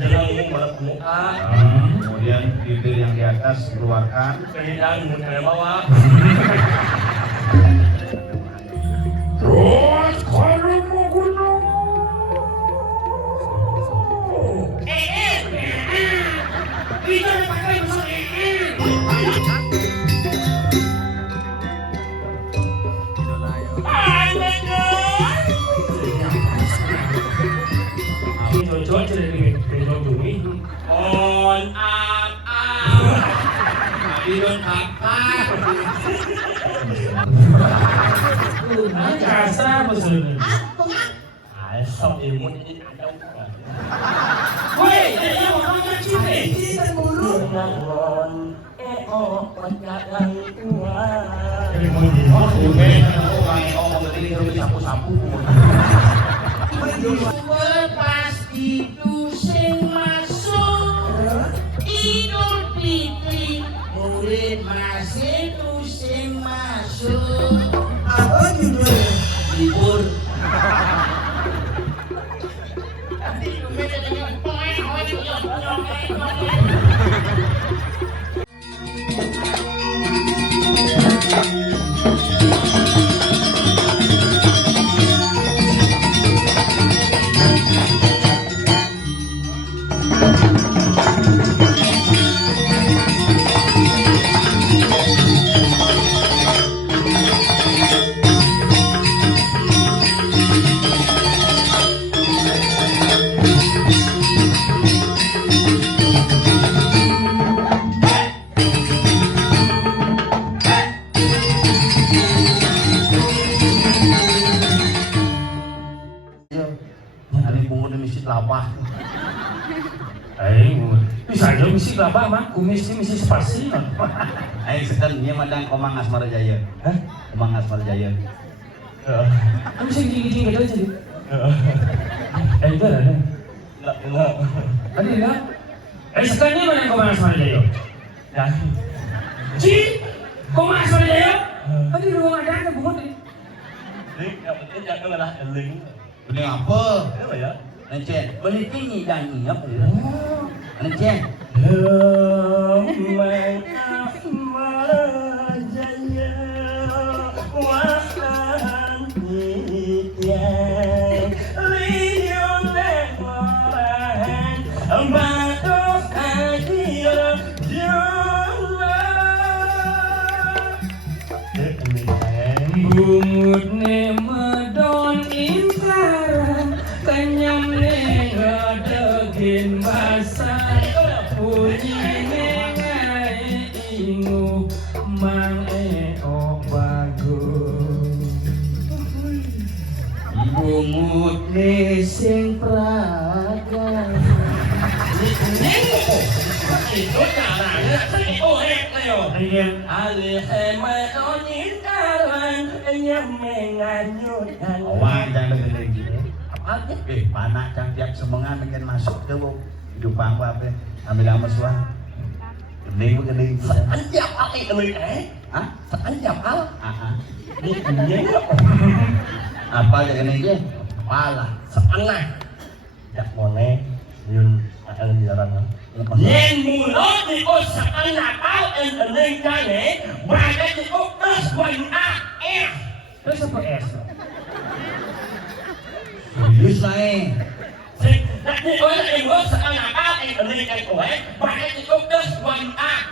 Jalan balap muka. Kemudian bibir yang di atas keluarkan. Kehidangan muka bawah. Terus kalau mau gunung. Kita pakai masuk cocok dari bumi. On up up. Bidon apa? Kasar maksudnya. Asal ilmu ini ada. Woi, ini orang macam ni. Kita mulu. Nangon, penjagaan tua. Sapu-sapu. Pasti sing masuk Idul Fitri murid masih sing masuk. Apa judulnya? Libur. Misi kelapa mah, kumisi misi spasi mah. Ayo sekarang dia madang Komang Asmara Jaya. Hah? Komang Asmara Jaya. Kamu bisa gini-gini gitu aja. Itu ada. Enggak. Tadi enggak. Sekarang dia mana Komang Asmara Jaya? Ya. Ci, Komang Asmara Jaya? Tadi ruang ada bukan nih. Link, yang penting jangan lah link. Bening apa? Apa ya? Nencen, beli tinggi dan apa ya? Nencen. Bungut ne medon intaran kenyam ne ngadegin basan bunyi ne ngai ingu mang eo bagus bungut ne sing praga itu caranya alih medon intaran menganyutkan. Awang jangan dengerin gitu. Apa? Panak cang tiap semengan pengen masuk ke hidup apa? Ambil nama suah. Gening. Seanjap apa ini? Hah? Seanjap apa? Ini apa jadi ini? Kepala. Seanah. Jak mone yun akan dilarang. Yen mulut di seanah kau eneng kane, bagai di terus banyak Terus apa es? Serius lah Nanti orang yang seanah kau eneng kane kowe, bagai di terus banyak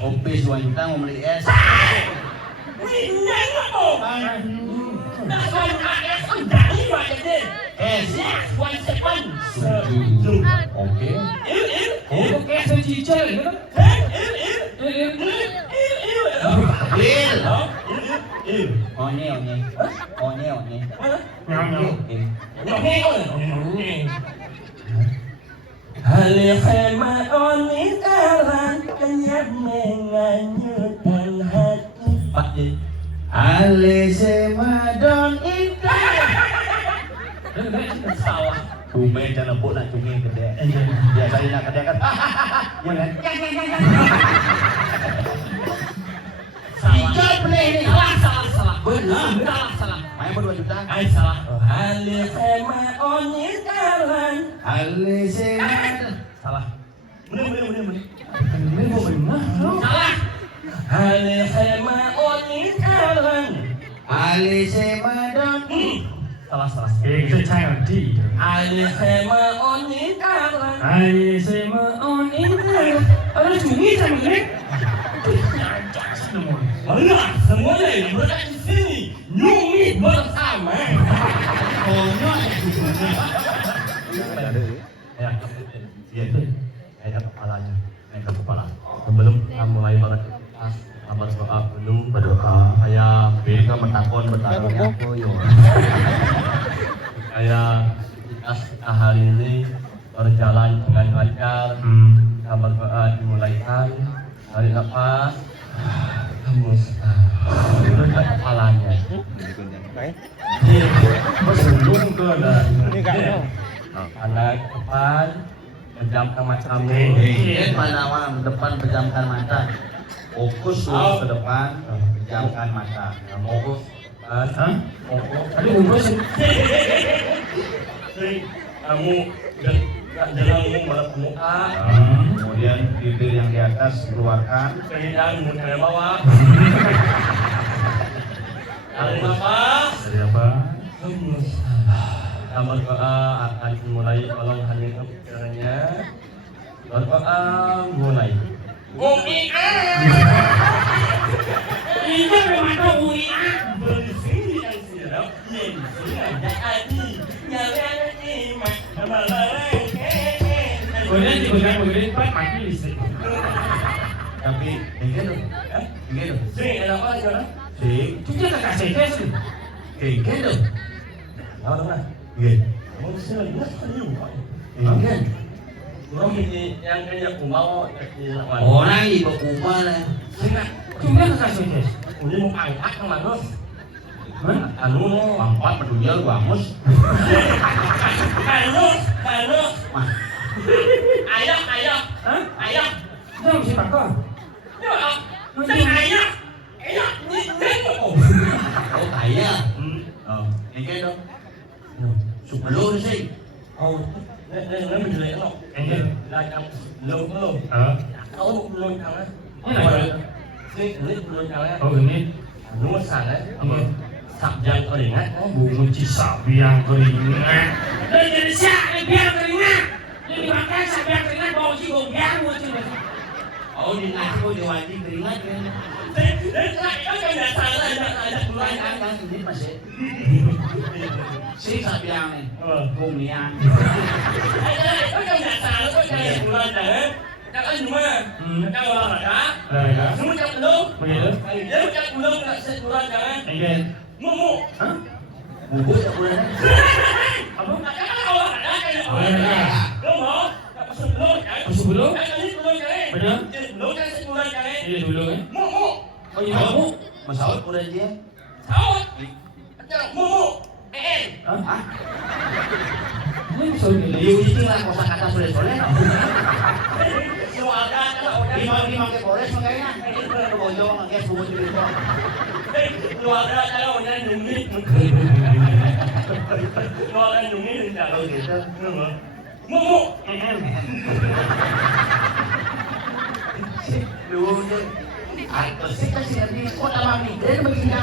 Opis wanita mau beli es. Minyak apa? Nah, banyak es dari bagai deh. Es. One second. Oke. Oke, secicil gitu. Onye. Halihema onitaran kenyap menganyutkan hati. Pak Ji. Alisema don Salah. Tumben jangan buat nak cungi gede. Biasanya nak gede kan. Ya kan? Salah. Salah. Benar. Salah. Main berdua juta. Ay, salah. Halihema onitaran Alisema salah. Kita cakap di. Ali sema oni kalah. Aye sema oni. Ada cumi sama ni. Mana semuanya yang berada di sini nyumi bersama. Oh ya, ya kepalanya, kepala. Sebelum kita mulai beraktivitas, berdoa dulu. Berdoa. Saya berikan mentakon bertarungnya apa yo. Saya kita hari ini berjalan dengan lancar. Kita berdoa dimulaikan tarik nafas, hembuskan. Dekat kepalanya. Sebelum ke anak depan pejamkan mata kamu. Depan pejamkan mata. Fokus lurus ke depan, pejamkan mata. Fokus. Fokus. Ada bungkus. Kamu jalanmu malah ke muka. Kemudian bibir yang di atas keluarkan. Kemudian muka ke bawah. Tarik nafas. Dari apa? Kita berdoa akan mulai tolong hadirkan pikirannya. Berdoa mulai. UIA. Ini memang tahu UIA. Bersih yang siap, yang siap jadi nyalakan ini nama larang. Kemudian digunakan begini Pak mati listrik. Tapi begitu, begitu. Sing ada apa sekarang? Sing, Kita tak kasih tes. begitu. Tahu tak? Begitu. Mau sih lagi nak kali apa? Begitu. Orang ini yang kayak kumau jadi lawan. Orang ibu kuma lah. Kita tak kasih tes. Ini mau angkat ke mana? Anu empat pedulian bangus. Anu. Ayah. Hah? Ayah. Kita mesti pakai. Ya, ayah. Oh kaya. Oh, ini dong. Sebelum sih. Oh, nó mình lệ không? Anh em lại cầm lâu không? Đâu luôn thằng ấy. Cái này Cái clip luôn thằng ấy. ini. Đúng là sàn đấy. Sập dần ở đỉnh ấy. Bunga cisau biang keringat. Dan jadi siapa biang keringat? Jadi makan siapa biang keringat bawa cium biang macam ni. Oh, di nasi kau diwajib keringat kan? Kan nggak salah ada mulai kan? Kan ini masih. Si sapi yang nih, kumian. Kan nggak salah kok kayak mulai kan? Kan cuma kan olahraga. Olahraga. Cuma cap belum. Begitu. Dia cap belum nggak sebulan kan? Ingin. Mau. Hah? Bubuk tak boleh. Apa? Kan olahraga kayak Olahraga. Lo mau? Sebelum kan? Sebelum? Kan ini sebelum kan? Benar. Sebelum kan sebulan kan? Iya dulu kan? Mau. Oh iya kamu? Masalah boleh dia. Tahu? Mau. Hah? Ini bisa begini. Liu itu lah kosa kata soleh-soleh. Keluarga kalau udah Lima ke Polres makanya. Kebojong ngakes bubuk di situ. keluarga kalau udah nyumi. Keluarga nyumi tidak Kalau gitu. Mau. Lu tuh. Atau sih kasih nanti kota mami. Dia begini.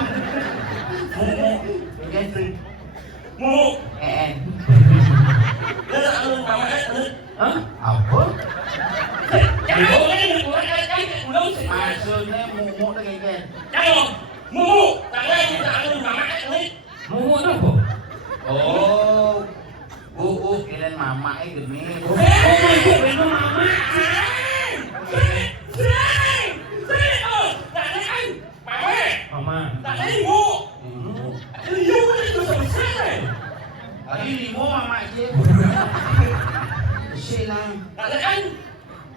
Gitu. Mau. Dia anu namanya Hah? Apa? Maksudnya Maksudnya mumu dengan kan? kalau mau tangan anu namanya ini. Mau apa? Oh, kirain mama gini. Oh my god, memang mama. Mama. Tadi limo mama aja. Senang.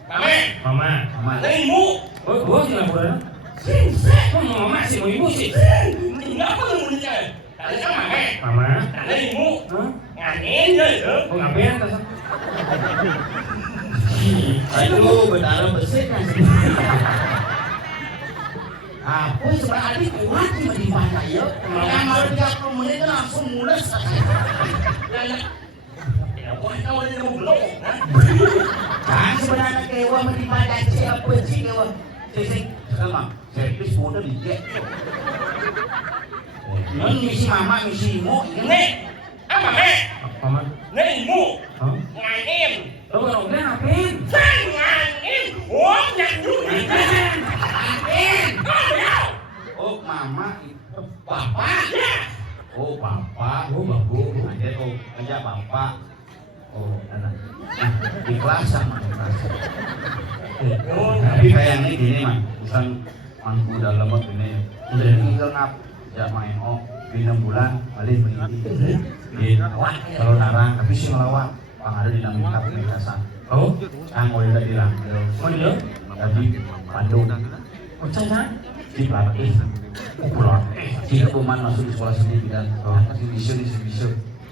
Mama. Mama. Oh, sila pura. Kok mama sih mau ibu sih? Mama. Hah? Oh, ngapain tas? Aduh, berdarah bersih kan. Apa sebenarnya adik kuat cuma di mana ya? Yang baru 30 menit kan langsung mules. Kan sebenarnya kewa menimpa siapa sih kewa? Sing sama servis bodoh di jet. Ini misi mama, misi ibu, ini mà mẹ Paman. nên mua Hả? ngàn em Đâu có đồng cái nào pin. sang ngàn em ủa nhận như ngàn em có phải không Oh mama itu papa. dạ Oh papa. Oh, bagus. Ada oh aja bapak. Oh ada. Nah, ikhlas sama ikhlas. Tapi kayak ini gini mah, bukan mangku dalam waktu ini. Jadi tinggal ngap, ya main oh, di 6 bulan balik beli di lawak. Kalau larang, tapi sih ngelawak. Pang ada di dalam kap mekasan. Oh, Ang udah bilang, oh dia? tapi Bandung Oh, saya. di pelatih. Pulang. Jika Buman masuk di sekolah sendiri dan kasih vision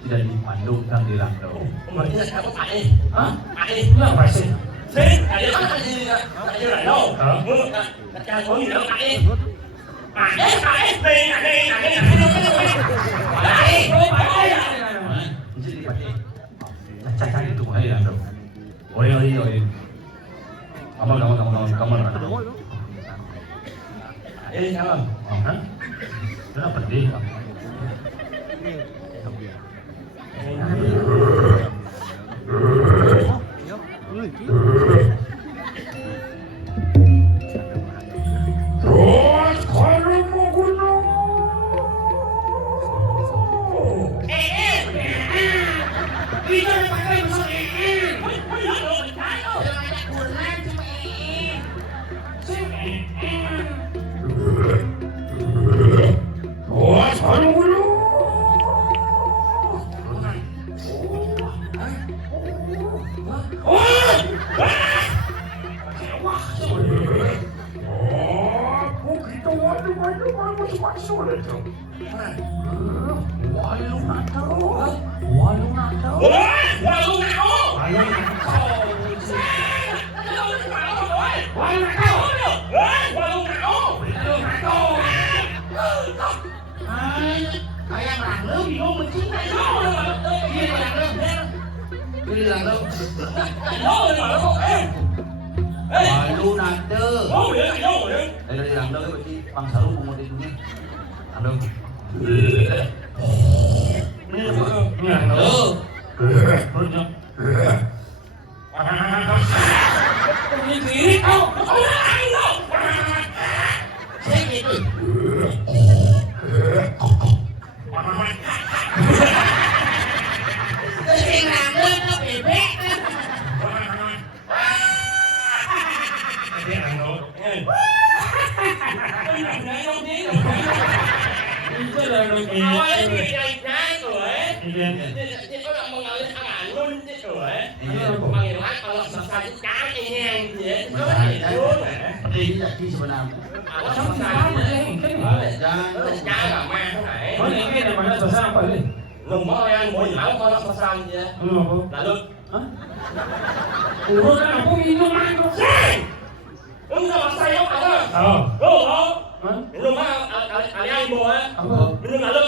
tidak di Bandung kan di Langdo. mà đi ra có phải Hả? phải Nó là phải xin. thế phải đi bắt gì tại như này đâu mua đặt ra có gì đâu phải phải đi Jadi di Pati. Cacang itu mulai Langdo. Oi. Kamu. đi sao không Oh, hah? Itu penting. Terus kalau mau gunung. Kita pakai masuk Terus kalau gunung. Ini Langdo. Walu nade. Dari Langdo itu berarti Bang Saru pemutih dunia. Langdo. Ini jadi sebenarnya. Có những cái này mà nó sửa sang phải đi. Lùng mó ăn mỗi lão con nó sao vậy Ừ, mà không. là được Hả? Ủa, cái nào có gì nó mang không? Đúng là say không phải không Ờ. đúng không Hả? lùng á ăn mùa á Apa? minum lalu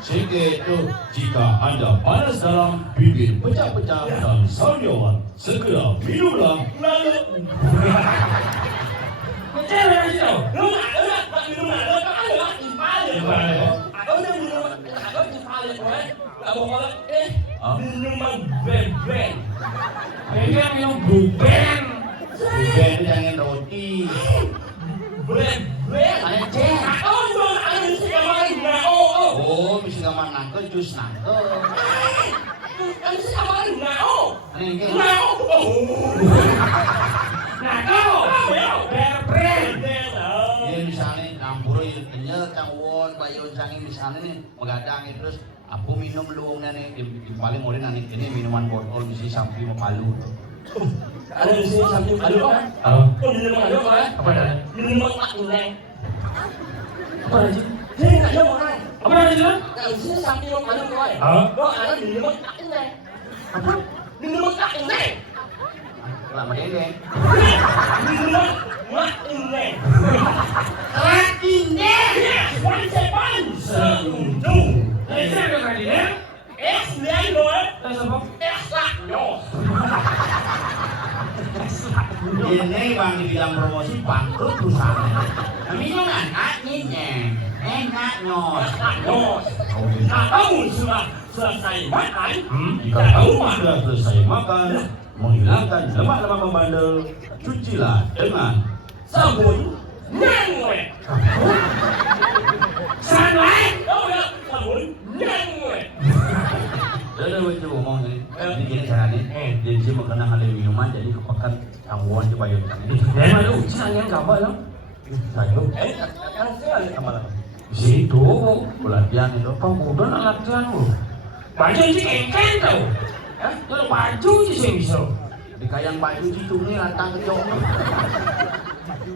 Sehingga itu jika anda panas dalam bibir pecah-pecah dan saryawan, segera minumlah lalu Con chết rồi đấy chứ đâu? minum lalu có ăn được ăn chìm phá liền rồi minum lalu chìm phá liền rồi là một con minum ven Cái minum buben. Bukan jangan roti. ven Ada cek. oh ăn gì mà nè Oh, bisa gaman nangke jus nangke. ăn gì mà nè Ini kan. nè Nah, kau. Berpren. Ini misalnya campur itu kenyal cangwon bayun sangi misalnya nih megadang terus aku minum luangnya nih paling mulai nanti ini minuman botol misi sampai mau palu. ada di sini samping lalu kan Ờ. minum lalu kan Apa dah? minum tak neng Apa dah, Cik? Sini ada orang. Apa dah, Cik? Kalau sini samping lo mana kau? Hah? Lo ada minum tak neng. Apa? Minum tak neng. Lama dendeng. Minum tak neng. Wan sepan seuntung. Ini ada kan dia? Es liang rồi. Terus apa? Es lak yo. Ini bang dibilang promosi bangkrut perusahaan. Nah, minuman enak nyos. Nah, kamu sudah selesai makan, Jika kamu sudah selesai makan, menghilangkan lemak-lemak membandel, cucilah dengan sabun nyangwe. Sanway. Oh ya, sabun nyangwe. Udah coba ngomong ini. Ini gini caranya. Jadi dia mengenang ada minuman, jadi kepekan tangguhan coba yuk. Dari mana lu? Sana yang gambar lah. Saya Kan saya sama lah. Situ. pelatihan itu. Pemuda nak latihan lu. Baju ini kengkeng tau. Itu baju sih bisa. Di kayang baju itu nih rantang kecok.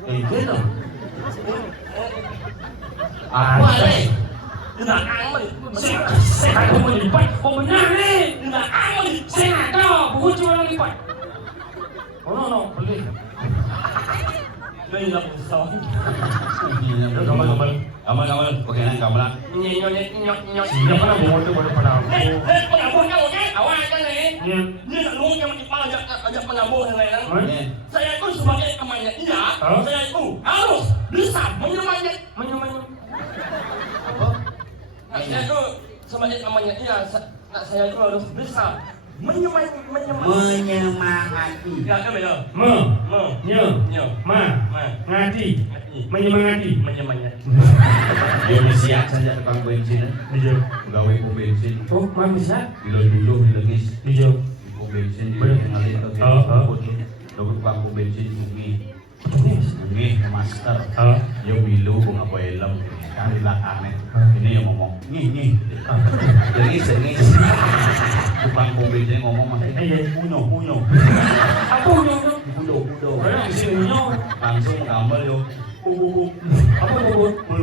Gitu. Boleh. Nak aman. Saya kata mau lipat. Oh benar nih. Nak aman. Saya nggak tahu. Buku cuma mau lipat. Oh no, beli. Đây là một số Kamal. Oke, nang kamal. nhọc Siapa nak buat tu pada pada. Hết con nào buông nhau một cái, ảo ai cái này Ni. như là luôn trong cái bao giờ con nào buông thằng này đó. Ini. Saya itu sebagai temannya iya, saya itu harus bisa menyemangnya. Menyum. Saya itu sebagai temannya iya, saya itu harus bisa menyemangati. Menyemangati. Ya kan bây giờ? Me. Mơ, Nye. nhờ, Ma. mà, Ngati. ngati, Menyemangati. menyemangati. Dia siap saja tukang bensin. Dijauh. Gawe pom bensin. Oh, mana bisa? Dulu dilengis. Dijauh. Di pom bensin di Boleh. ngalih ke Oh. tukang pom bensin sungi. Tulis. Sungi master. Oh. Dia milu bunga helm. Kali belakangnya. Ini yang ngomong. Nih. Dengis. Tukang pom bensin ngomong masih. Punyo. Apa unjuk? Pudo. Orang di sini unjuk. Langsung gambar yo. Apa bubut? Pul.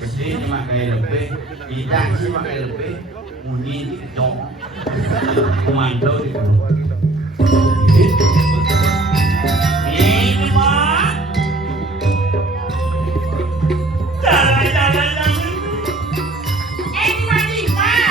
Besi pakai lebih, tidak sih pakai lebih, bunyi kecok, komando di dulu. Ini mah, jalan. Ini mah di mana?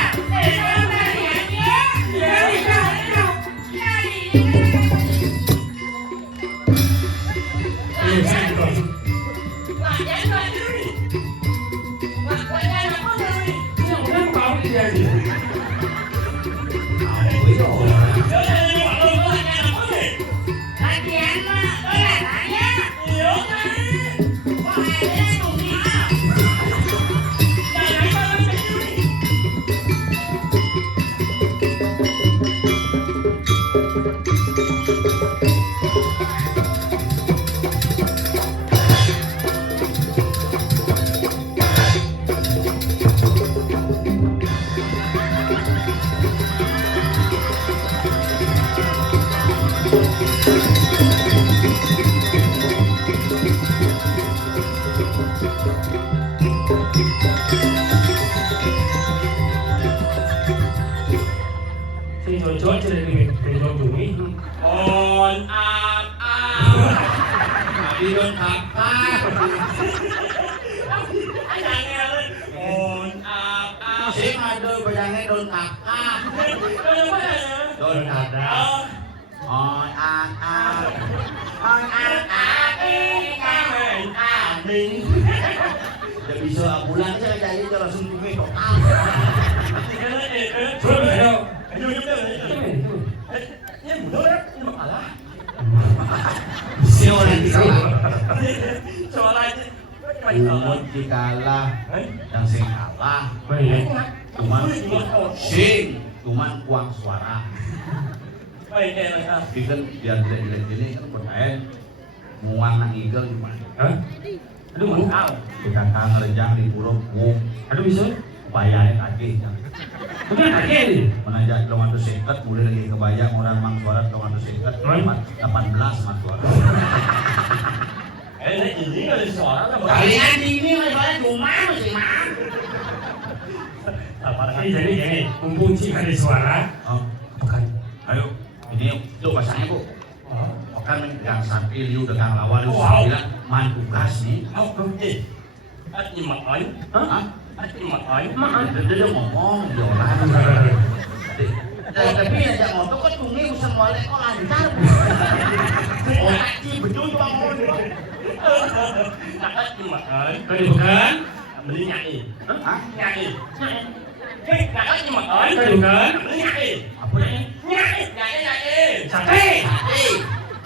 On up. Di don apa? Ayangnya on up. Si Madul bayangnya don apa? Don ada. On up. On Amin. Udah bisa bulan saya jadi langsung tuh total. Umut dikalah yang sing kalah cuman uang suara. Bikin biar jelek-jelek ini kan percaya muang nang igel gimana? Aduh mau. Dikata ngerejang di pulau Aduh bisa. bayarnya kaki. Bukan kaki ini. Menanjak 250 mulai lagi kebayang orang mang suara 250 18 mang suara. Ini kan suara Kalian ini soalnya cuma masih mang. Jadi mumpung sih ada suara. Oh, bukan. Ayo, ini itu pasangnya bu. Bukan dengan sampil liu dengan lawan lu bilang man tugas nih. Nyimak aja. Hah? Nyimak aja. Dia ngomong dia orang. Tapi aja motor kan tungi usah mulai kok lancar. Oh, lagi betul bangun. Nakal nyimak aja. Tadi bukan. Beli nyai. Hah? Nyai. Nakal nyimak aja. Tadi bukan. Beli nyai. Apa ini? Nyai. Sate.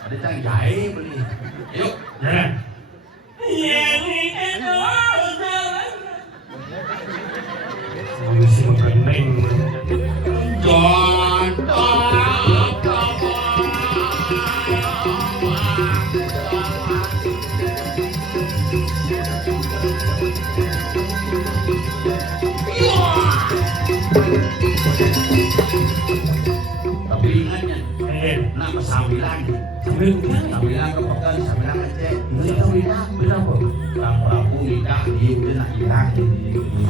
Ada yang jahe beli. Yuk. Ya. Mesti bening. Tapi ingatnya, nama sambilan kepekan, sambilan ngecek. Itu sambilan. Berapa? Kang Prabu nikah dia udah nak hilang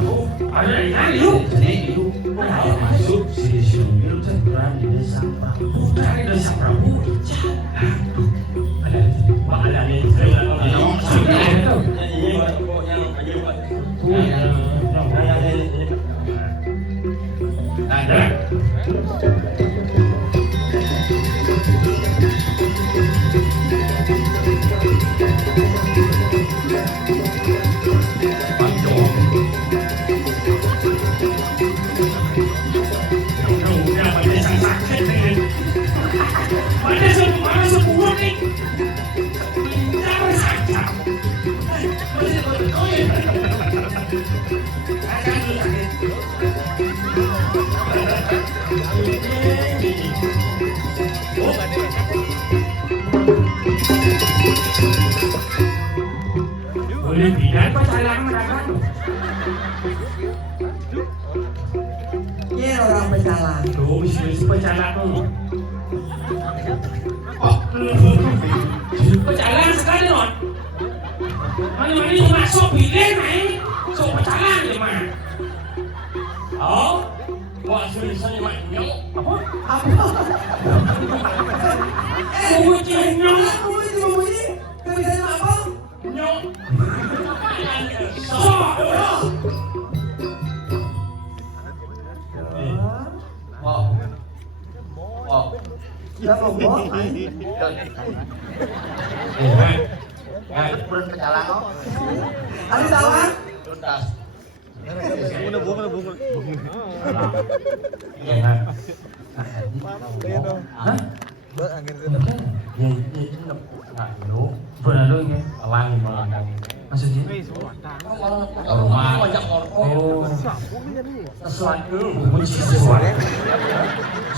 Oh, ada yang yuk. ini itu masuk si Sunggil cepetan di desa Prabu. Dari desa Prabu. Ada. Ada nih. Saya Ngomong Ada itu. ini pokoknya aja buat. ada. Boleh bidan pacaran mereka. Iya orang pecalang. Tuh, bisa pacaran tuh. Pacaran sekali non. Mana-mana yang masuk bidan naik. So pacaran di mana? Oh, wah sulisannya mak nyok. Apa? Apa? Mau cari nyong. Kamu itu ngomong ini? Kamu bisa apa? Nyok. So. Kita ngomong. Bulan pecalang kok. Ada salah? Tuntas. Hah? Benar dong ya. Alang maksudnya? Rumah. Oh. Sesuatu. Kunci sesuatu.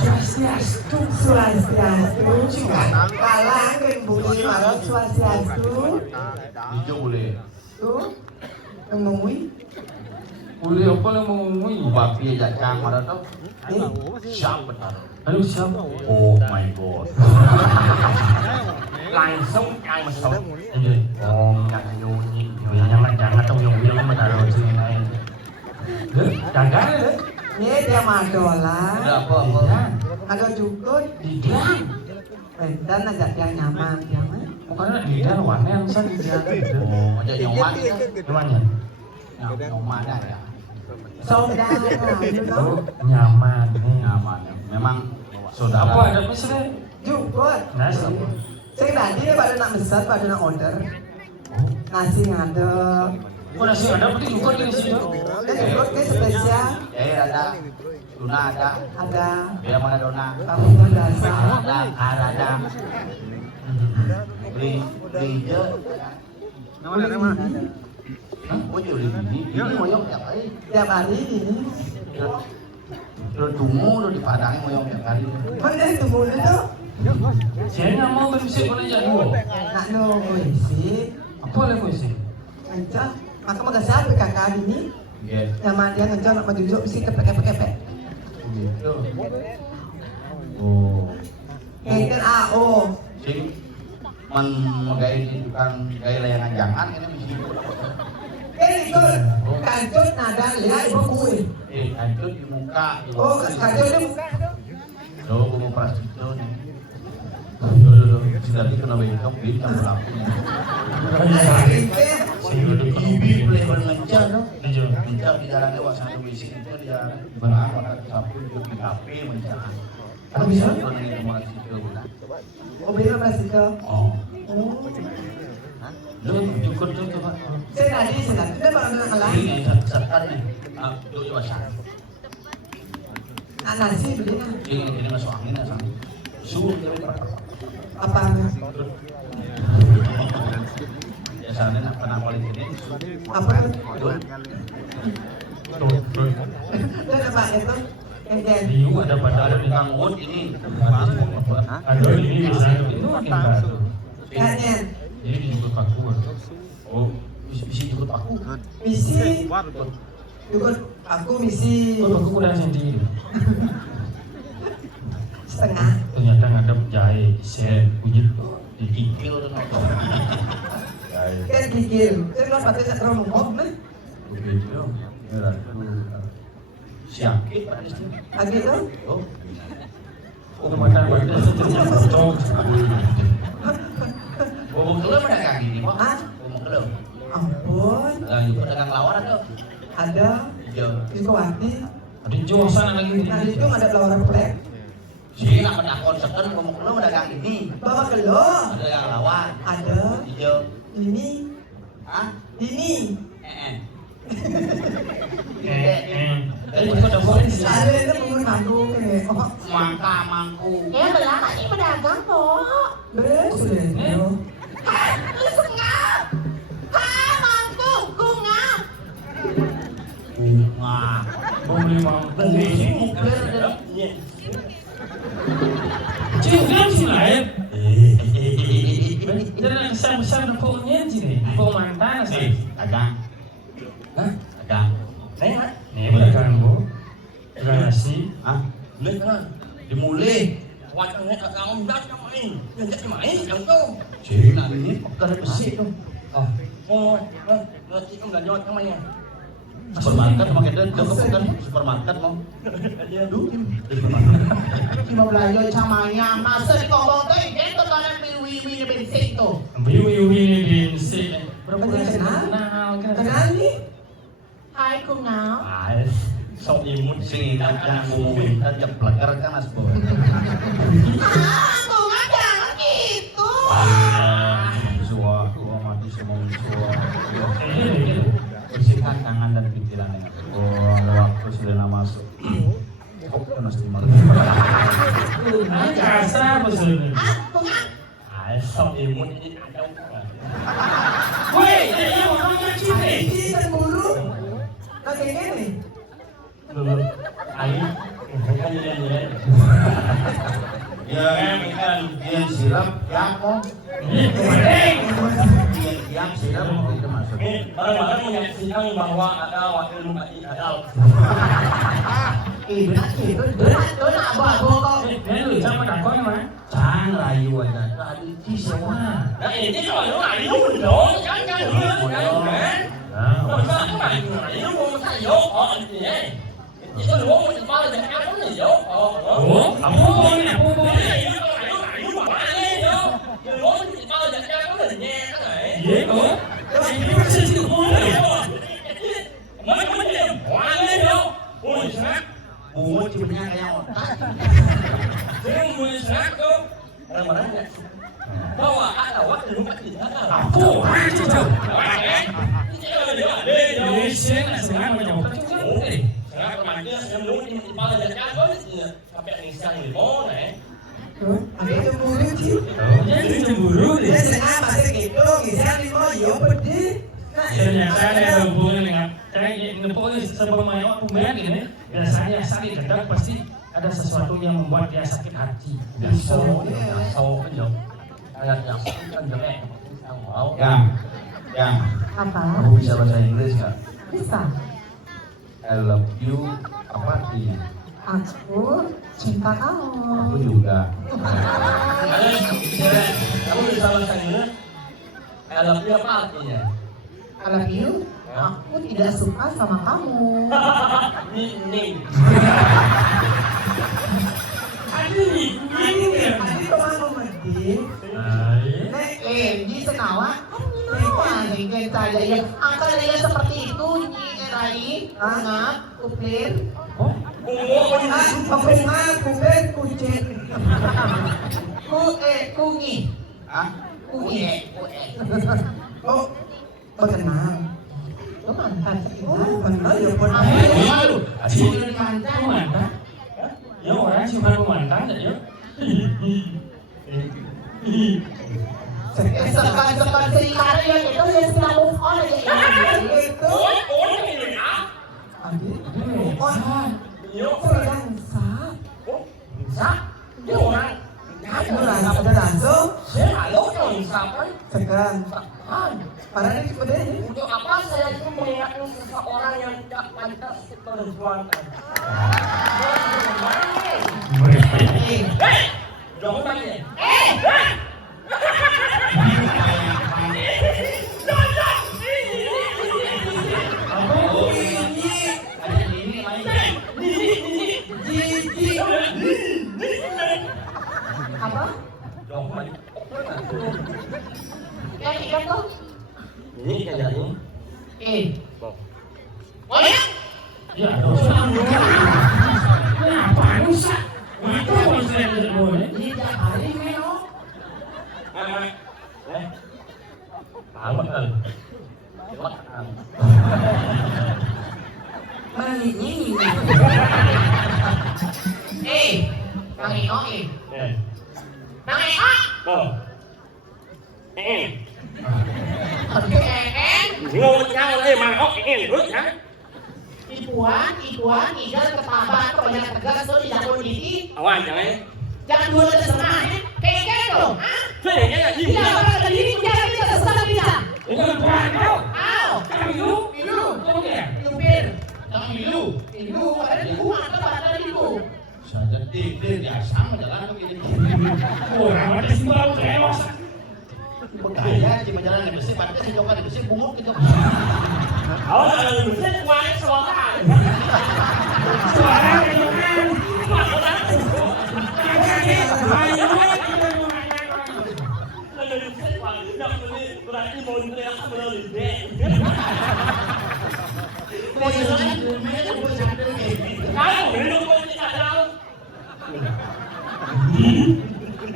Swastiastu. Swastiastu. Kalang yang bunyi malah swastiastu. Hijau boleh. Tuh. Ngomongin. Boleh apa yang mau ngomongin? Bapi aja cang ada tuh. Siap benar. Aduh siapa? Oh my god. Langsung kang mesot. Om yang nyunyi, jangan tong yang menaruh sini lain. Jaga deh. Ini dia madola. Ada apa? Ada juga. Didiam. Dan ajak yang nyaman, yang Bukannya lidah warna yang bisa dijaga gitu. Oh, aja nyoman. Namanya? Nyoman ya. saudara, you know? Nyaman nih. Nyaman. Memang saudara. Apa ada misalnya? Jukut. Nasi. Saya tadi dia pada nak pesan, pada nak order. Nasi ngadep. Oh nasi ada berarti juga di situ. Jukut ke spesial. Ada. Tuna ada. Ada. Biar mana dona. Kamu dasar. Ada. Beli je. Nama. Hah? Oh jadi ini moyong tiap hari. Tiap hari ini. Lo tunggu lo di Padang moyong tiap hari. Mana tunggu itu? Saya nggak mau berbisik boleh jadi. Nak nunggu isi. Apa boleh kau isi? Kencang. Maka maka siapa kakak ini? Iya. Nama dia kencang nak maju isi kepek. Gitu. Oh. Kan AO. Sing menggai di tukang gaya layangan jangan ini mesti. Itu kancut nada lihat ibu kue. Hancur di muka. Oh kancut di muka. Lo mau prasetyo nih. Sudah itu kena bekok di campur lampu. Ibi boleh mengejar dong. Mengejar di jalan lewat satu bisik itu di jalan benar waktu sapu di kafe mengejar. Apa bisa? Kalau ini mau situ guna. Oh beda prasetyo. Oh. Lu cukup tuh Pak. Saya tadi dia baru nak kalah. Ini yang serta nih. Itu coba sah. Nasi beli Ini masuk angin ya sang. Suruh apa? biasanya nak pernah kulit ini. Apa? Tuh. Dan apa itu? Yang Liu ada pada Ada di Kangwood ini. ada ini bisa itu makin baru. Kangen. Jadi juga kaku. Oh, bisa ikut aku. Misi. Ikut aku misi Kok aku udah sendiri. setengah. Ternyata ngadep jahe, sen, kujit, Dikikil tuh. Kan gigil. Saya kalau pakai tak rombong nih. Begitu. Siakit pada istri. Lagi tuh. Oh, udah makan pada ternyata cocok. ngomong kelem ada kaki ini, Pak. Hah? Ngomong kelem. Ampun. Lah, itu pedagang lawar ada. Ada. Iya. Di Kawati. Ada josan lagi di Nah itu ada pelawar plek. Sini nak pendakon seken ngomong kelem ada kaki ini. Bawa kelo. Ada yang lawar. Ada. Iya. Ini. Hah? Ini. Tadi juga ada polisi. Ada itu pengen mangku kayak. Oh, Mangka mangku. Ya belah ini pedagang kok. betul ya. Lu sengap. Mangku, kungap. Bunga. Mau beli mangkuk. Beli muklir ada. Cium sih lah ya. Jadi besar pokoknya sini. Pok mantan sih. Dagang. Hah? Dagang. Nih pedagang bu. Pedagang nasi. Hah? Lên đó. Dimulai. Wajahnya kagak ngomong yang main. Yang jadi main yang tu. Jadi nak ini pekerja besi tu. Oh. Oh, nanti kamu dah jawab yang mana? Supermarket makin dia bukan supermarket mau. Dia dulu. Cuma belanja camanya, masa di kobong tuh, itu kan wiwi di bensin tuh. Biu ini bensin. Berapa Kenal? kenal? Kenal nih. Hai kungap. Ah, sok imut sini dan jangan ngomongin dan jeplekar kan mas boy. Kungap jangan gitu. Suatu mati semua bersihkan tangan dan pikiran dengan oh ada waktu sudah masuk kok mesti malu Kasar betul. Kungap. sok imut ini ada Woi, ini orang macam ni. Ini kan bulu. Pakai gini. air ya yang sirap yang yang sirap itu masuk Barang-barang menyaksikan bahwa ada wakil bupati Adal. Berat itu, berat bago kok. Ini lu sama dakon mana? jangan layu aja tadi semua Nah ini kalau lu ayu dong, kan kan. Masa aku ayu mau sayo, oh ini. Itu lu mau cepat dengan aku nih yo. Oh, apa ni? Apa ni? Ayu, Bunyi serak. Bungut cibenya kayak otak. Jangan bunyi serak tuh. Orang-orang nggak bawa awak dan lupa kita. Apa? Cicau. Ini Ini saya senang menyokong. serak remaja saya belum di kepala dan kagak sampai nisang di mana ya. Ada cemburu sih. Jadi cemburu deh. Ya senang masih gitu, bisa di mau yo pedih. Ternyata ada hubungan dengan saya ngepoknya sebelum main pemain ini biasanya sakit dedak pasti ada sesuatu yang membuat dia sakit hati. Sâu kan dong. Kayak yang kan jelek. Yang mau. Yang, Apa? kamu bisa bahasa Inggris nggak? Bisa. I love you apa artinya? Aku cinta Aku kamu. juga. Kamu bisa bahasa Inggris? Elok apa artinya? I love you. Aku tidak suka sama kamu. Ning. Tadi kemana medih? Di senawa. Wah, dengan saja ya. Angka dia seperti itu. Nyi Rai. Ingat, kuplir. Pembunga, kuben, kucing. Kungi. Ah? Kungi. Oh, berkenan. Itu mantan. Oh, benar ya benar. Sudah mantan. Mantan? Ya orang cuma mantan aja. Sekarang serikali yang itu yang sudah move on aja. Itu. Adi, oh, sedang sah. Mulai sudah langsung. Sekarang. Pada ini sebenarnya ini. Untuk apa saya itu mengingatkan seseorang yang tidak pantas diperjuangkan? Jangan tanya. Apa? Jangan. Yang ikan tuh? Ini kayaknya. Oh ya? Ya, dosa. Kenapa rusak? Maka saya tidak boleh. Tidak hari meno. Tahu kan? Mengingingi. Bang Ino, Bang Ino. Oh. Oke, Ngomong kau mang oh rut ha? Ibuan, igal ketabahan kebanyakan tegas tuh tidak boleh diri. Awan jangan. Jangan dua tersenang, kayak gitu. Saya kayaknya Tidak apa tadi dia tidak tersenang tidak. Itu bukan kau. Aw, Kamu Milu, Kamu ya? Milu, jangan Milu, ada di rumah ada di Milu. Saja tidur ya sama jalan begini. Orang ada si bau kewas. Kaya cuma jalan di besi, pantai si Joko di besi, bungut gitu. Awan ada mesin kuai suara. Suara kedengaran. Berarti mau teriak benar deh. Mau jalan, mereka mau jalan. Kamu minum kau tidak tahu.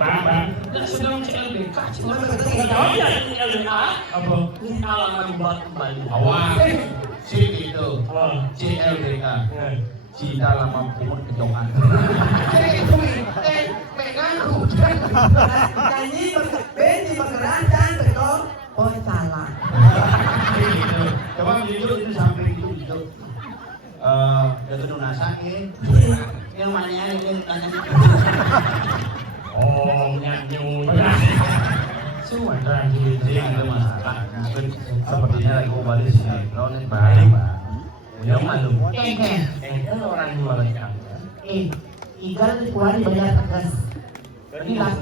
Pak, kita sedang CLBK. Tahu ya ini LDA? Apa? Ini alamat buat kembali. Awas, si gitu. CLBK. Cinta lama pungut kejongan. Nyanyi Benny bergerak dan betul. Oh salah. Gitu. Coba gitu itu sambil gitu. Dari lunasan yang mana ini tanya. Oh, nyanyi. Semua orang Jadi ada masalah. Mungkin sepertinya lagi mau balik sinetron ini bahaya Pak. Yang malu. Kengkeng. Kan orang yang malu kan. Igal keluar di banyak tegas. Hilang.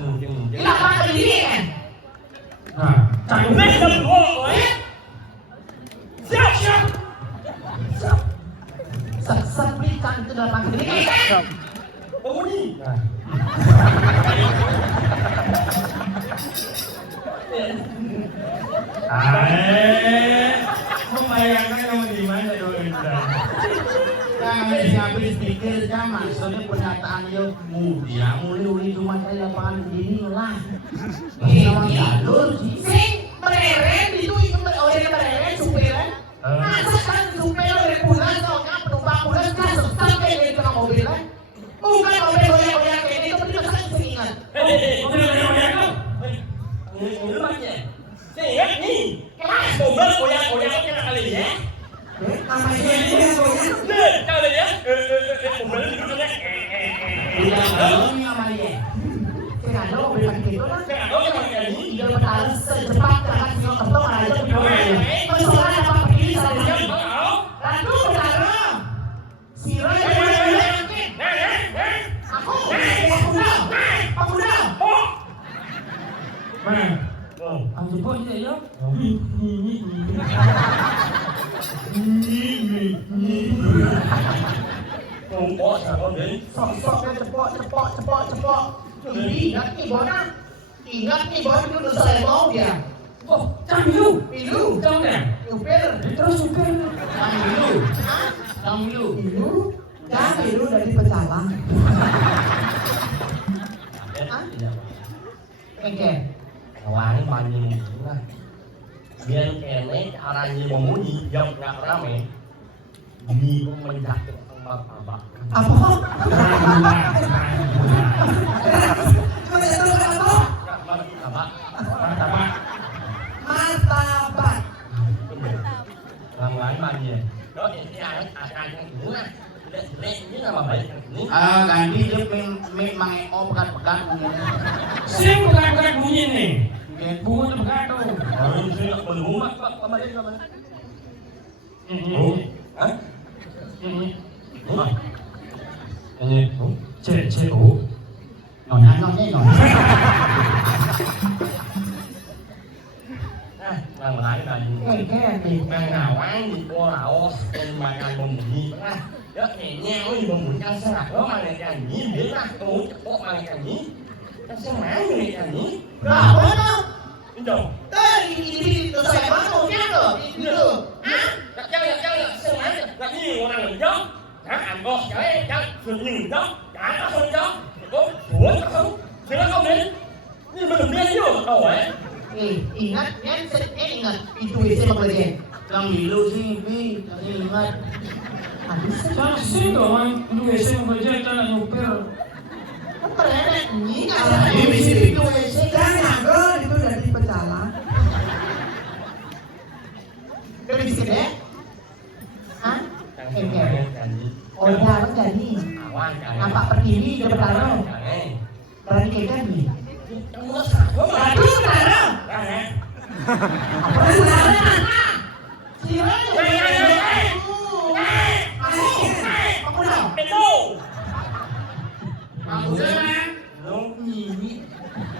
Hilang apa diri kan? Nah, cakep. Siap siap. Seplikan itu dalam pakai diri kan? Penghuni. Membayangkan kamu di mana dulu itu? habis pikir kan maksudnya pernyataan dia mulia muli cuma saya lapangan begini lah. Jalur Sing mereret itu orang yang mereret supirnya. Masa kan supir dari pulang soalnya penumpang pulang kan sampai di tengah mobil kan. Bukan mobil goyang-goyang kayak itu tapi masa sing ingat. Mobil goyang-goyang kau. Ini macam. Saya ingat nih. Mobil goyang-goyang kena kali ya. Apa ini goyang? Kali ya. Mobil duduknya. tidak tahu apa ya. Sing ada mobil kan gitu lah. Oh, yang ini. Dia bertahan secepat karena singo ketok aja di bawah. Masalah apa begini saja. Lalu bertahan. Sira aku pemuda. Mana? Aku jemput je ya. Kok sama dia? Sok-soknya cepok. Ingat nih Bona. Ingat nih Bona itu udah selesai mau dia. Oh, jangan dulu. Pilu. Jangan kan? Supir. Terus supir. Ilu, jangan ilu dari pecalang. Oke. Kawan banyak lah. Biar kene caranya memuji yang nggak rame. Di menjadi abang. Apa? Martabak. Làm gì? Đó thì cái ai yang ini lah. Ini nama baik ini. Ganti dia memang pekan-pekan Sing bukan bunyi nih. Bunyi bukan tuh. Kalau ini nak berhubungan kemarin. Hah? Ini C O. nyonya. Yang lain lagi. Yang ngawang di pulau makan membunyi lah. Ya kayaknya ini membunyi kan sangat lo makan ini dia lah. Kamu kok makan ini? Kan senang makan ini. Berapa tuh? Itu. Ini selesai mana dia tuh? Itu. Hah? Jangan senang. Lagi ni orang lejong. Anh có cái nhìn đó, cả nó không đó, có của nó không, thì nó không đến. Nhưng mà đừng đi vô đầu ấy. Ingat, ingat itu WC Bangladesh. Yang dulu sih, ingat. Jangan sih dong, lu WC bekerja jangan nyupir. Apa ya? Ini ada itu WC kan? Jangan itu dari pecalang. Dari sini? Hah? Oh ya, kan jadi. Nampak pertiwi dia bertaruh. Berani kita nih. Aduh, bertaruh. Apa bertaruh? Siapa? Aku dah. Itu. Aku jalan. Ini.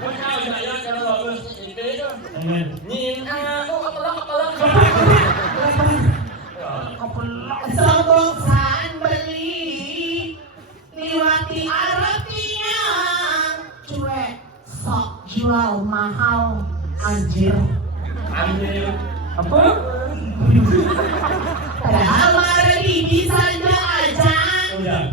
Kau tahu saya kalau itu nhìn aku kepelak. Sombong saan beli niwati artinya cuek sok jual mahal anjir. Ambil. Apa? Padahal mara bibi saja aja. Udah.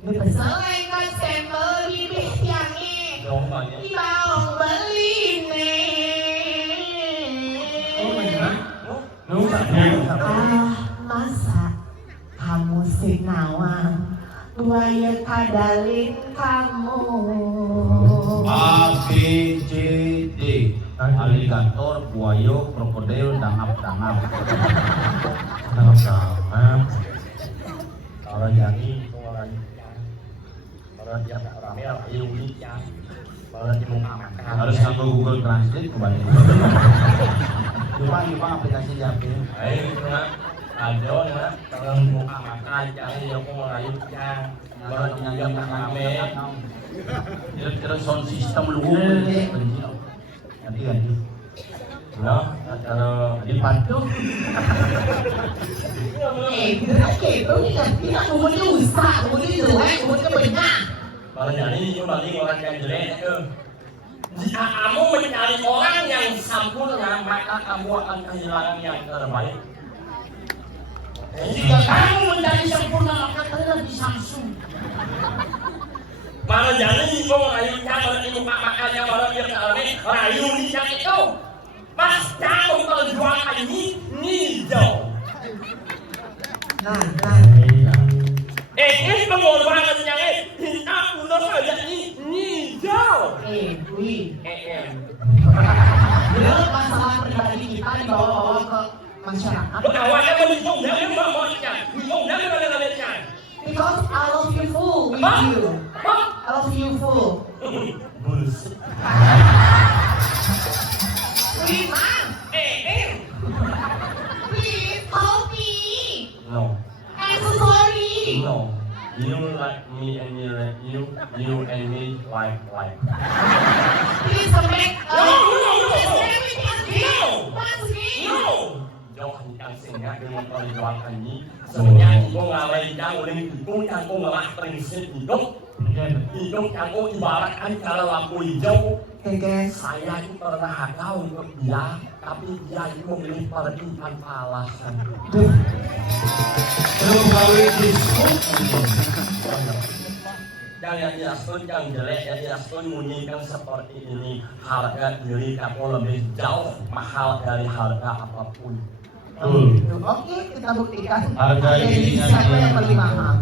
Diperselengkan stempel bibir tiangnya Dong banyak. dibawa beli Lu tak nyang. masa kamu sinawang buaya kadalin kamu. A, B, C, D. Aligator, buayo, krokodil, dangap. Sama-sama. Orang jadi orang yang ramai orang Indonesia. Orang di muka makan. Harus nganggo Google Translate kembali. Coba aplikasi di HP. Ayo kita ada ya orang di muka makan jangan yang mau ngayuh yang orang yang rame. Terus sound system lu ganti. Nah, kalau Dibantu. Berat gitu tidak kemudian usah kemudian jelek kemudian banyak. kalau jadi cuma orang yang jelek itu Jika kamu mencari orang yang sempurna, maka kamu akan kehilangan yang terbaik. Jika kamu mencari sempurna, maka kalian di Samsung. Malah jadi kau rayunya, malah itu makannya, malah dia kalame rayu niat itu. Pas kamu perjuangan ini jauh. Nah, Ini pengorbanan yang kita udah aja ini jauh. Wih. Em. Masalah pribadi kita dibawa-bawa ke masyarakat. Awalnya menunjuk dari mamanya, menunjuk dari mana-mananya. Because I love you full with you. I love you full. Bullshit. Please, man. Please help me. No. I'm so sorry. No. You like me and me like you and me like. Please make please make me again. Once again. No. Jangan kasihnya dengan perjuangan ini. Sebenarnya kau ngalaikan oleh itu yang kau ngelak prinsip hidup. Hidup yang kau ibaratkan cara lampu hijau. guys. Saya itu pernah hakau untuk dia, tapi dia itu memilih pergi tanpa alasan. Yang direspon yang jelek, yang direspon bunyikan seperti ini. Harga diri kamu lebih jauh mahal dari harga apapun. Oke, kita buktikan. Harga dirinya siapa yang paling mahal?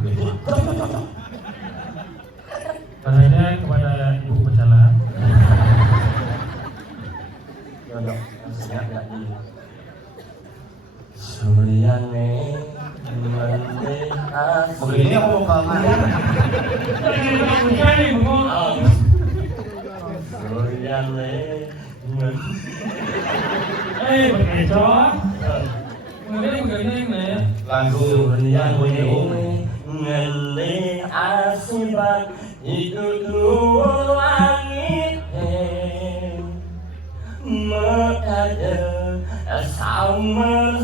Tanya kepada Ibu Pecalang. Jodoh, maksudnya nggak ini. Suryane melihat. Begini aku mau kamar. Suryane Berkecoh. Kemudian begini. Lagu Suryane ngene asibat itu tuh langit mekade samar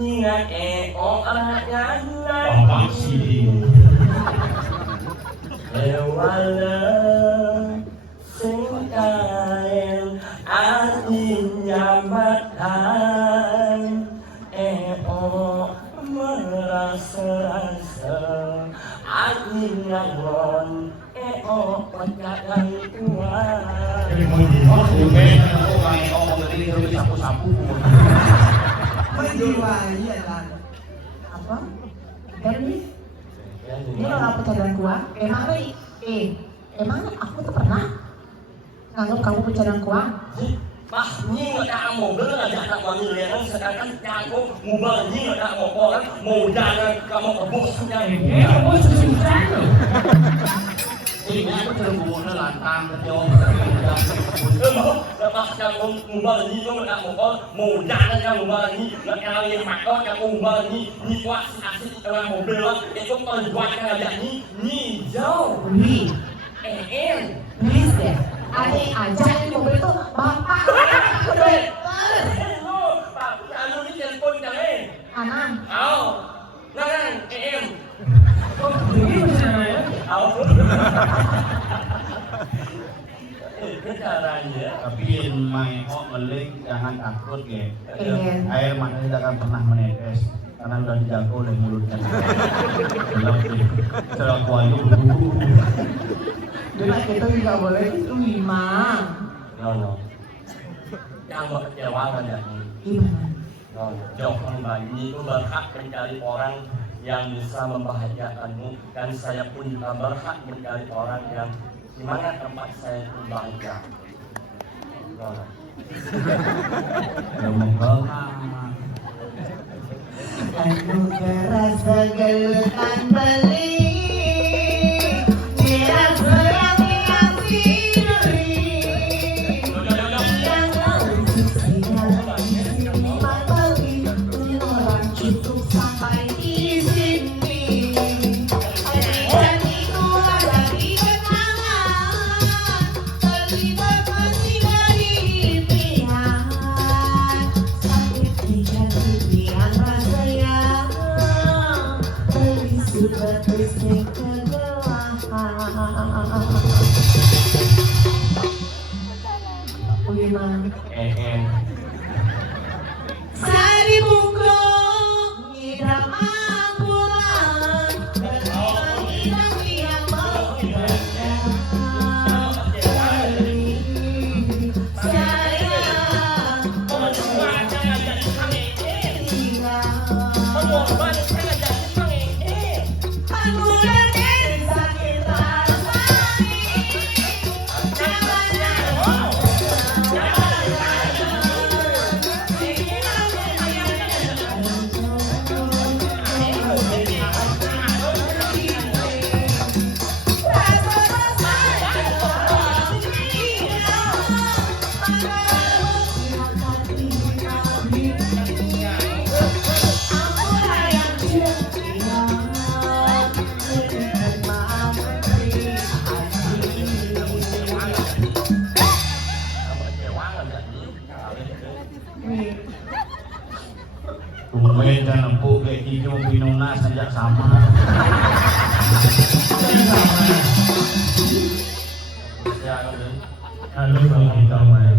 ingat orangnya Bapak sih. Ewala sing kaen artinya matan merasa-rasa artinya mon pecahkan kuat. Menjiwai adalah Apa? Dari ini orang pecadan gua. Emang aku tuh pernah nganggap kamu pecadan gua? Bah, ini nggak ada mobil, nggak ada miliaran, sedangkan kamu mubal ini nggak ada orang, mau jalan kamu ke bosnya. Bos susah loh. Ini aku terhubungnya lantang kejauh. Lepas kamu mubal ini, kamu nggak mau jalan kamu mubal ini, nggak kalian makau kamu mubal ini kuat asik dengan mobil itu perjuangan aja ini jauh. Wih, Em. please deh. Aneh aja ini mobil tuh bapak. Pak, anu ini telepon jangan. Anang. Au, nangan, em. Ini benar ya. Au. Itu caranya. Tapi main meling jangan takut ya. Pengen. Air mata tidak akan pernah menetes karena udah dijaga oleh mulutnya. Gelap deh. Cerah kuayu. Jadi kita nggak boleh lima. No. Jangan kecewa aja nih. Gimana? No, jangan bayi itu berhak mencari orang yang bisa membahagiakanmu dan saya pun juga berhak mencari orang yang di mana tempat saya itu bahagia. No. Aku kerasa gelutan beli. Super, super, Sari bungkuk ngidam ambulan berhilang yang mau sayang Tumben kan empuk kayak gitu minumnya sejak sama. Halo kalau kita main.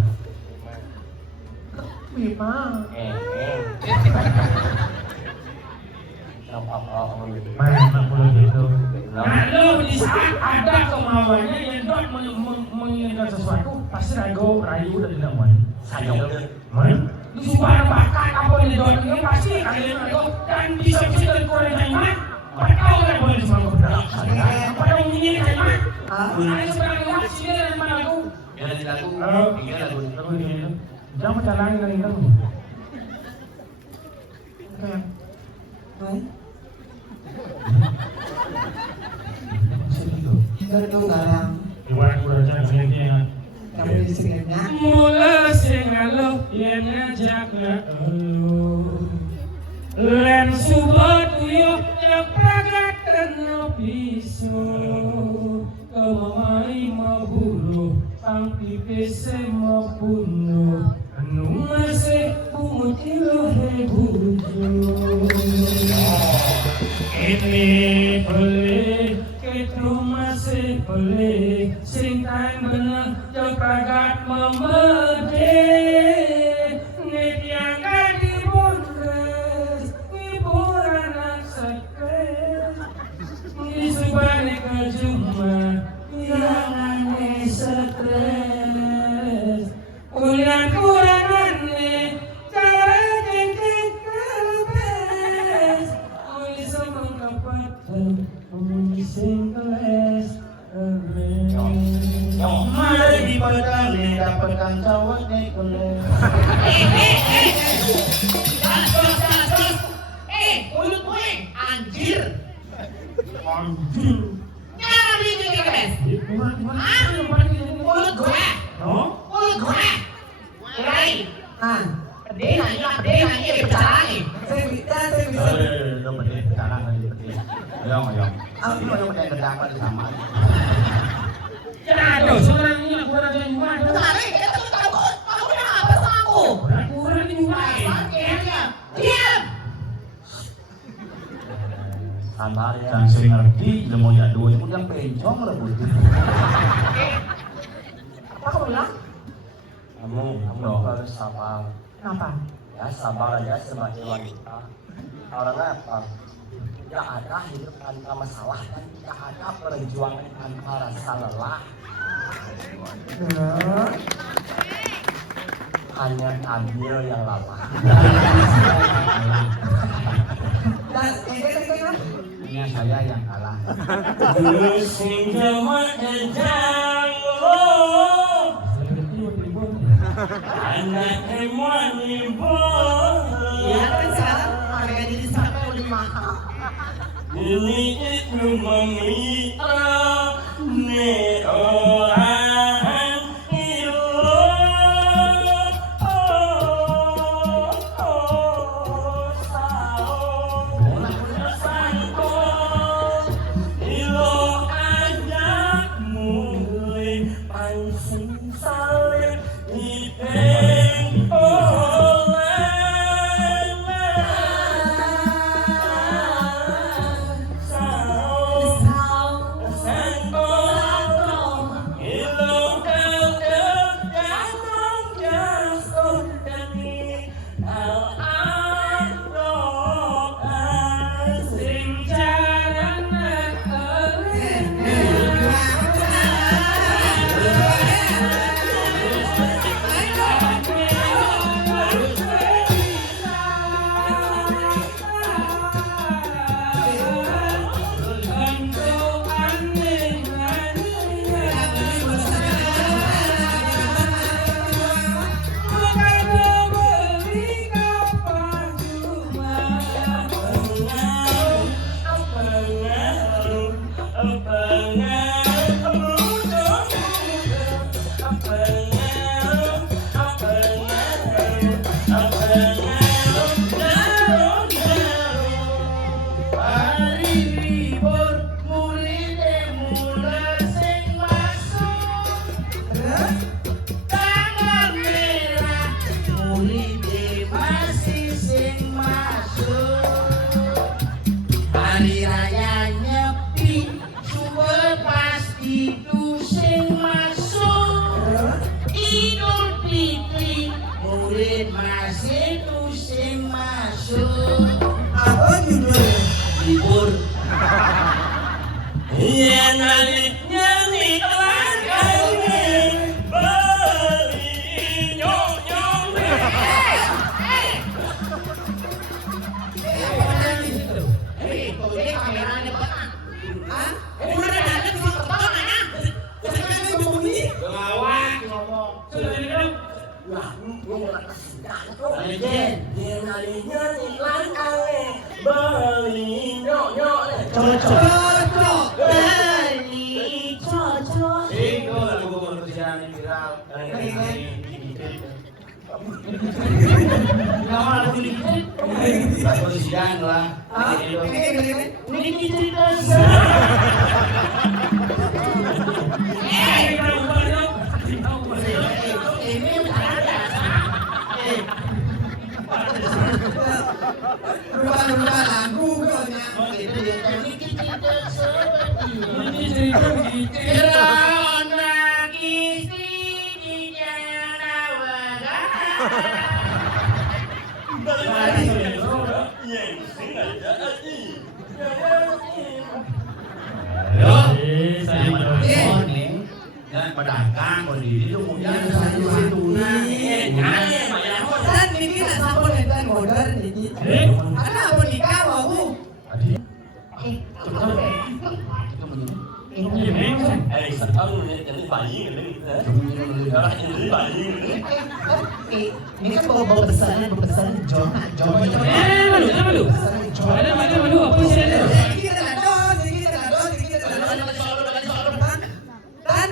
Bima. Main kalau gitu. Kalau di saat ada kemauannya yang dok menginginkan sesuatu pasti rayu dan tidak main. Main. Supaya bakat apa yang dok ini pasti kalian rayu dan bisa dari Korea Taiwan. Mereka orang boleh sama berdalam. Apa yang menginginkan mah? Ada sebarang luar sini dari mana aku? Jangan dilaku, tinggal lagu. Jangan percayaan dengan itu. Oke. Hai. Gedung garang. Gimana kurangnya kayaknya? Kamu di sini ya? Mula sing alo yen ngajak elu. Len subot yo nyepragat no piso. Kemamai maburu pang pipese mapuno. Anu masih pumutilo hebujo. Ini boleh ketru masih boleh sing kain bener jepragat memede nit yang gadi bundes hiburan anak sekres di subalik kejuma yang aneh stres ulian kurang aneh cara jengkek kalbes uli semang kapatan uli singkeles Mari di padang dapatkan cawaknya kulit. Mulut gue anjir. Anjir. Nyala di sini guys. Mulut gue. Mulut gue. Mulai. Ah, Pede nanya bicara nih. saya bisa. Udah pedih, sekarang lagi pedih. Ayong. Aku mau pedih terdapat sama. Aduh, sekarang ini aku ada yang mana? Sekarang kita tuh takut. Kamu kenapa sama aku? Kurang ini mana? Diam. Sabar ya. Sang sing ngerti, mau ya duit pun yang pencong rebut. Apa kamu bilang? Kamu harus sabar. Kenapa? Ya sabar aja sebagai wanita. Karena apa? Tidak ada hidup tanpa masalah dan tidak ada perjuangan tanpa rasa lelah. Hanya ambil yang lelah. Dan ente kan? Ini saya yang kalah. Sing jawa jajang lo. Anak emuan ibu. Iya kan sekarang harga jadi sampai udah mahal. Ini itu memita ne orang ilo. Ilo ajak mulai pansing salib ipeng oleh situ si masuk. Apa judulnya? Libur. Iya nyanyi langkahnya beli nyong. Tuh ini kameranya benar. Hah? Udah ada di situ ketawa mana? Jangan ada bunyi. Lawak ngomong. Sudah ini dong. Lah, lu nggak kasih tahu. Dia nyanyi langkahnya beli nyong. Cocok. Beli cocok. Itu lagu kerusian viral. Nggak mau lagu dikit. Kerusian lah. Ah, ini. Niki cerita Kita ubah dong. Kita ubah dong. Ini udah ada. Berubah lagu pokoknya. Itu dia niki cerita seperti Ini cerita begitu. Rona kisi di Janawaga. Yo, Saya oh nih, dan pedagang kondisi itu kemudian satu tunang. Dan ini nak sabun dan modern ini. Ada apa nikah mau? Ini kan bawa besaran Jona. Malu. Malu. Apa sih ada? Sedikit ada. Dan.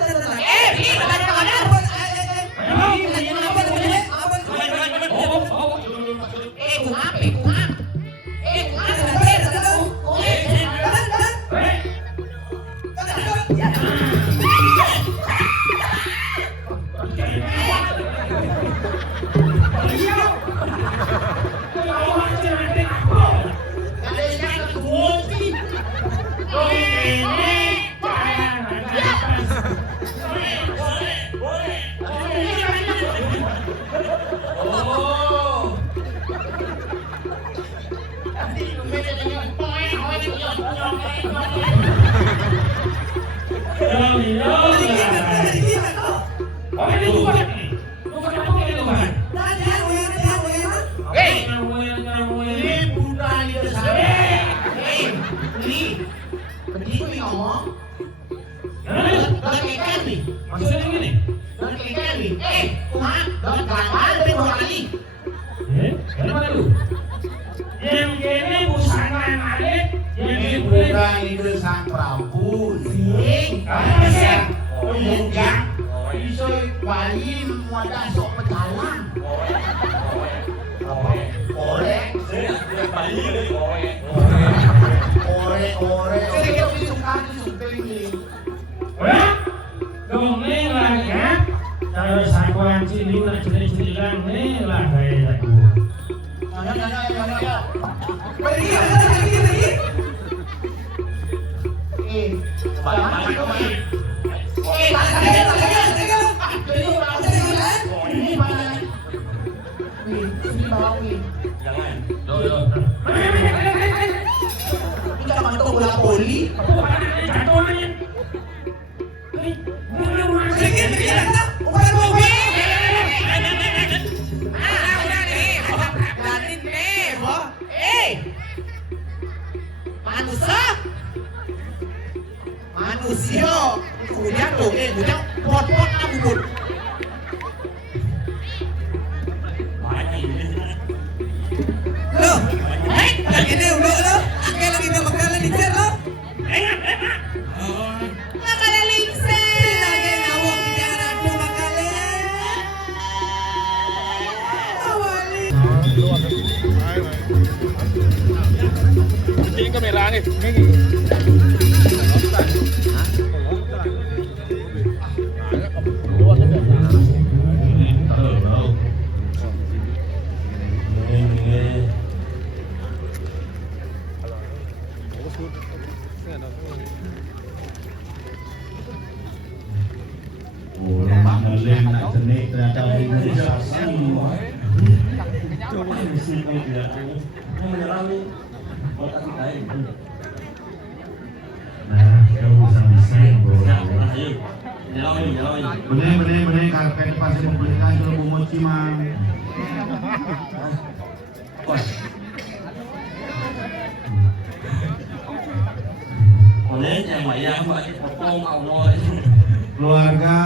Yang kene busana alit, yang Ini kene bukan ide sang Prabu. apa sih? Oh iya, iso wali muada sok pecalang. Ore. Saya kira suka ini. Dongeng lah ya. Kalau sakuan sini nak cerita-cerita nih lah kayak aku. Pergi. Manusia, kemudian kemudian pot-pot rambut. Loh, ini udah lo. Akeh lagi nggak bakalan dicet lo. Makanan lingser. Lagi ngawak di daerah tuh bakalan. Awali. Oh, lemak ngelem nak jenik ternyata Indonesia semua. mesti kalau tidak ini menyerami otak kita ini. Nah, kau bisa Ayo, nyalain. Bener karpet pasti membelikan kalau mau mochi mang. Boleh yang bayang buat potong Allah. Keluarga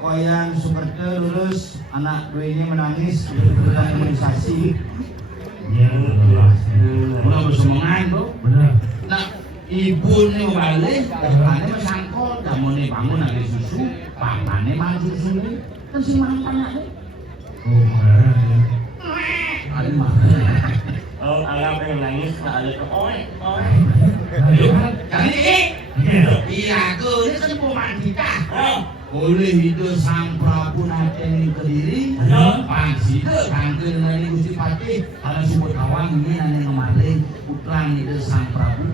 wayang Sukerto lulus, anak dua ini menangis kebutuhan imunisasi. Ya, Udah bersemangat bro. benar. Nah, ibu nih balik, bapaknya mesangkot, kamu nih bangun lagi susu, bapaknya makan susu nih, kan si mantan nih. Oh, marah ya. Ada mana? Kalau anggap yang nangis tak ada tuh, Kali ini, iya aku ini kan pemain kita. Oleh itu sang Prabu Nateni Kediri, pangsida kangen nani Gusti Patih, kalau sebut awang ini nani kemarin putra itu sang Prabu.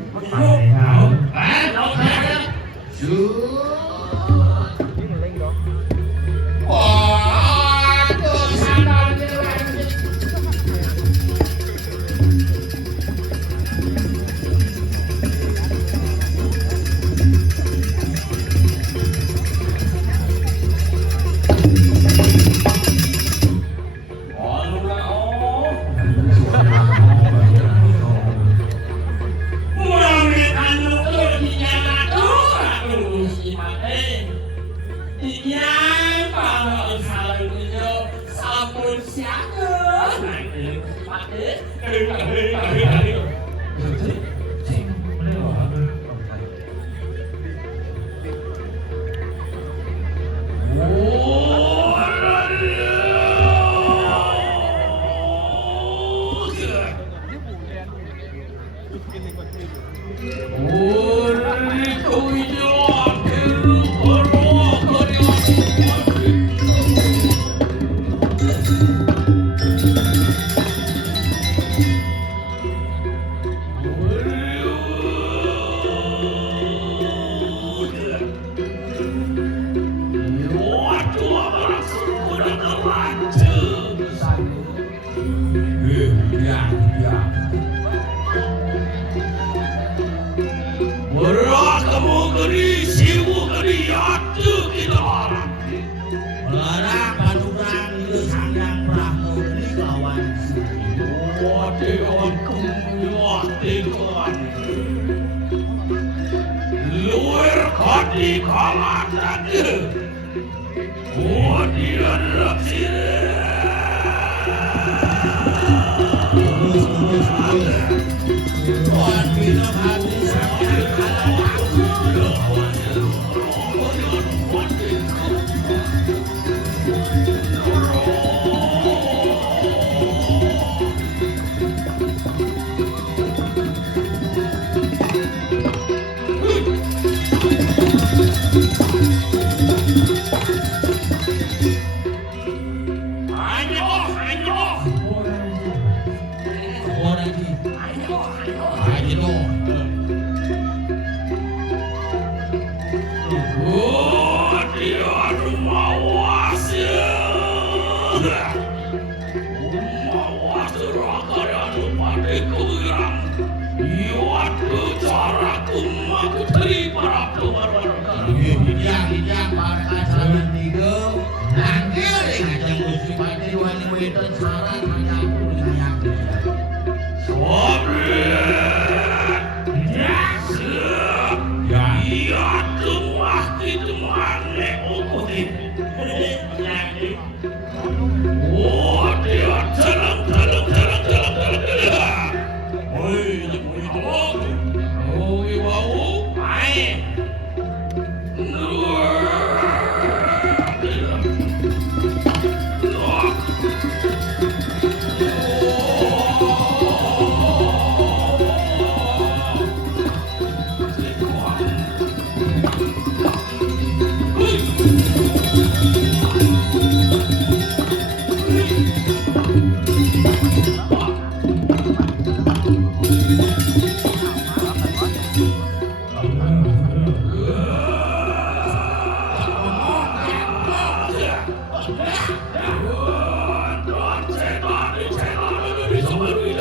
Oi,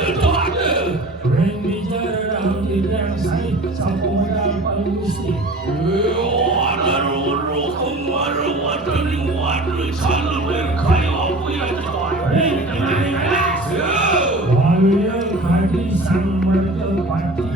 Ring bicara dalam tidak saya sampai modal paling mesti. Walau hati sang merpati.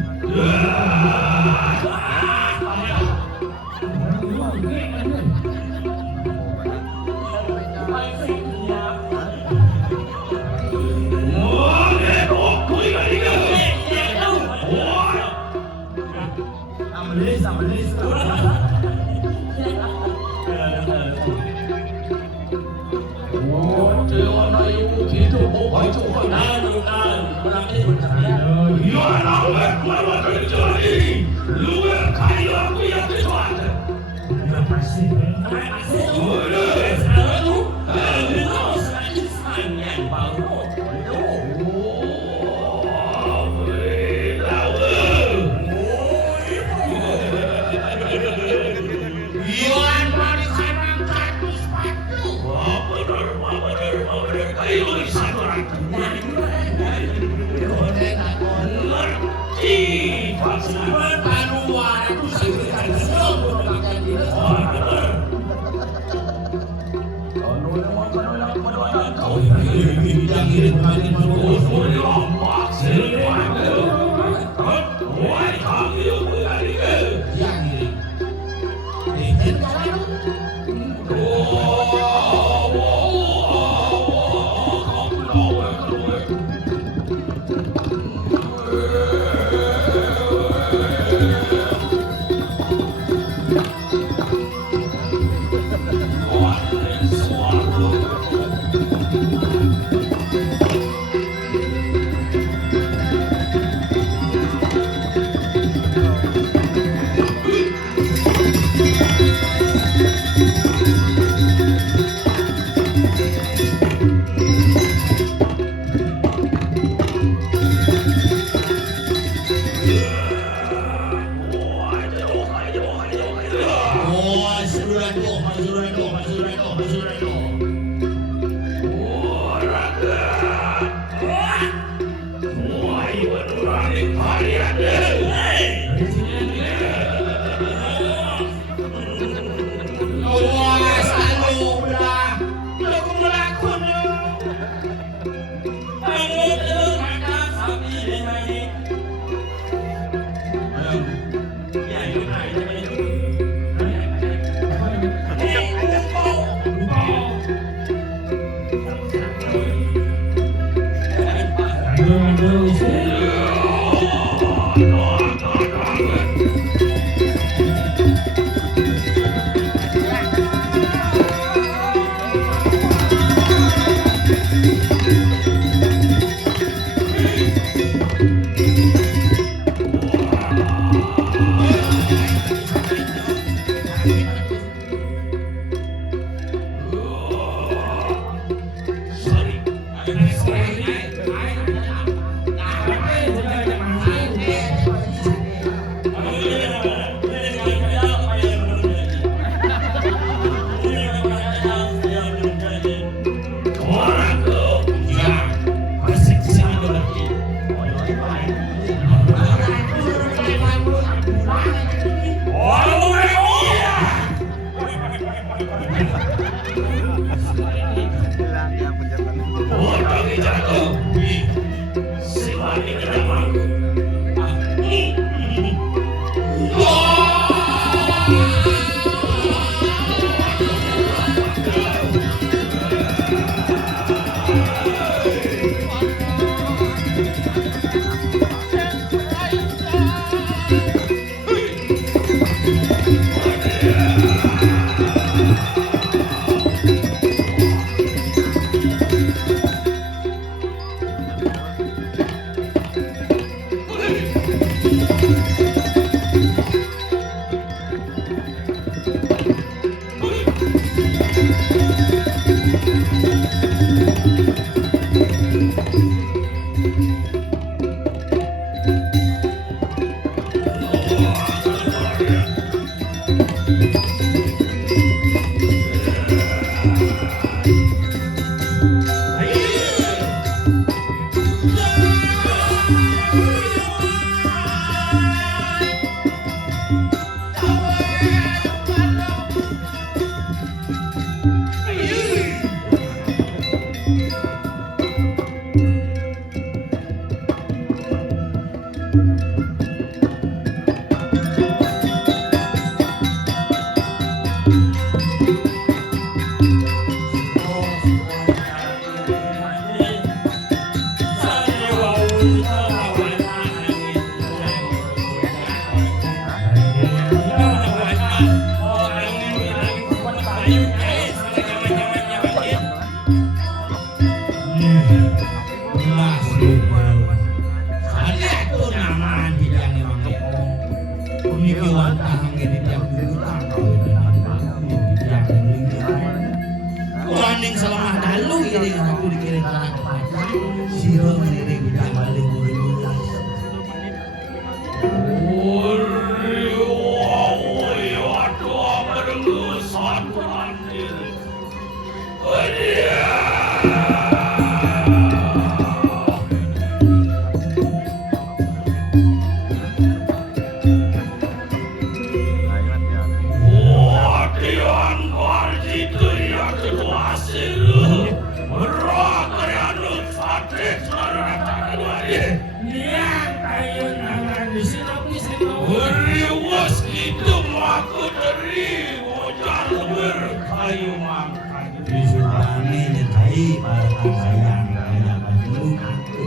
Dia kayu nangan di sini sini. Beriwas itu aku dari wajar berkayu makan. Disulani nyedai barang sayang kaya baju kaku.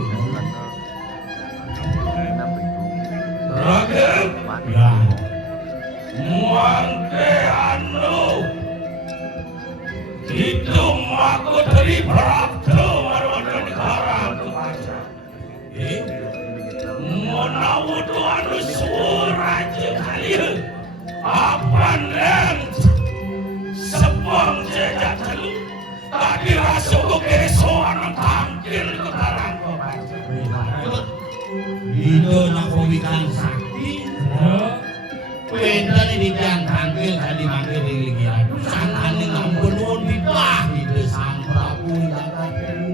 Ragil, Ya, muangke anu. Itu aku dari Prabdo Marwanda Negara itu aja. Monawudu anu suraja kalian. Apa neng? Sepong jejak telu. Tadi rasuku kesoan tampil ke tarang kau baca. itu nakowikan sakti. Pwede ni diyan tampil tadi manggil di ligian. Sangkan dengan penuh dibah di desang Prabu Jagatelu.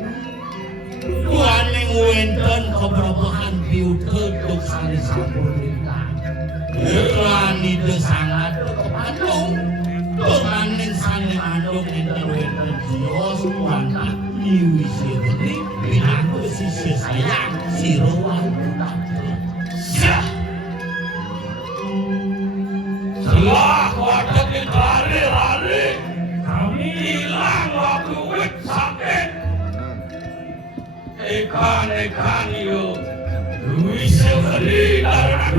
Kuaning wenten keberbahan biutetuk sari sampun lintang. Kerani desang ada kepadung. Kuaning sani mandung enten wenten sios wanta. Iwi sirni binaku sisi sayang siruan utak. Siap. Setelah wadah lari-lari, kami hilang waktu wet sakit. Ikan yuk, bisa beri darah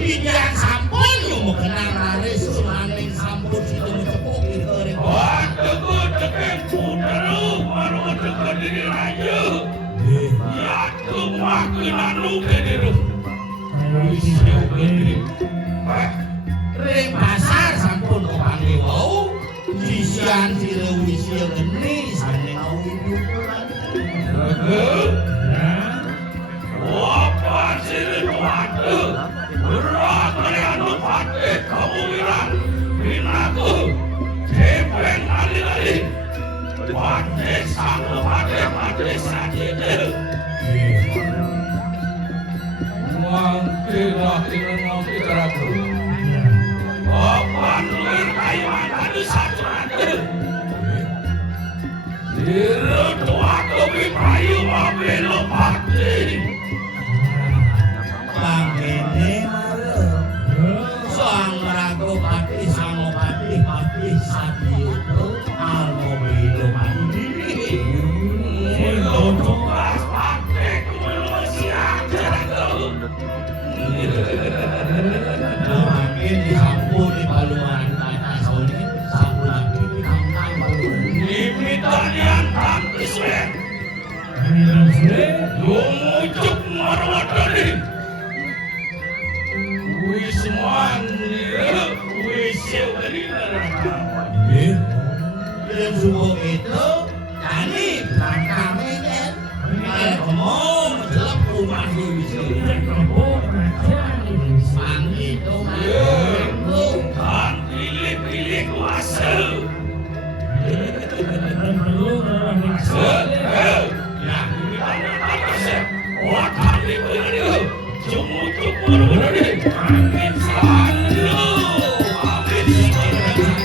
Ijang sampun yung mau kenal lari sumaning sampun situ mencepuk itu ring. waktu ku tekan puteru baru tekan diri raja. Ya tu makinan lu ke diri. Bisa beri. Ring pasar sampun opangi wau. Sisian silewi sileni sane au ibu Apa sih waktu? Berat anu pate kamu bilang binaku cepeng kali-kali. Pate sanggup pate sakit. Mungkin mau kita ragu. Apa nulir kayu ada satu ada. Diri tua kopi kayu mabelo pate. Pangene mare. Sang rago pati sangopati pati sabiuto almo bilo mandi. Milo tugas pate kumulasi aja ragu. Makin disampun di balungan kata sauni sampun lagi di kangkang balungan. Imitanian tangkis weh. Lumujuk marwadani. Wisman nira wisewari naraka. Dalam subuh itu tadi kami kan ngomong menjelap rumah di sini. Sang itu mah Kan pilih-pilih kuasa. Ya, imitanian tangkis. Watan di beri. Jumujuk marwadani. Amin selalu. Amin selalu.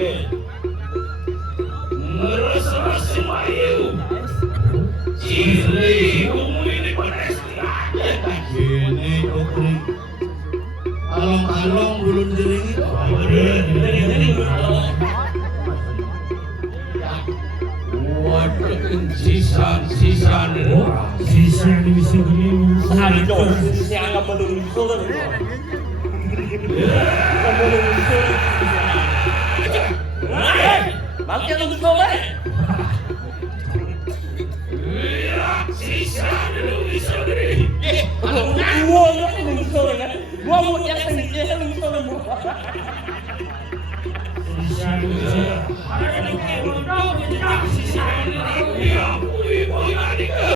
lagi. Ngerasa mayu. Cili kamu ini pasti aja kan. Gini dokter. Along-along belum jering itu. Waduh, sisa dari orang. Sisa di bisa gini. Ada dong, sisi anggap menurut itu kan. Makin lu betul deh. Lihat sisa dari bisa dari. Kalau gua nggak ini betul kan. Gua mau yang sendiri lu betul deh. Sisa di bisa. Ada yang mau sisa dari. Ya,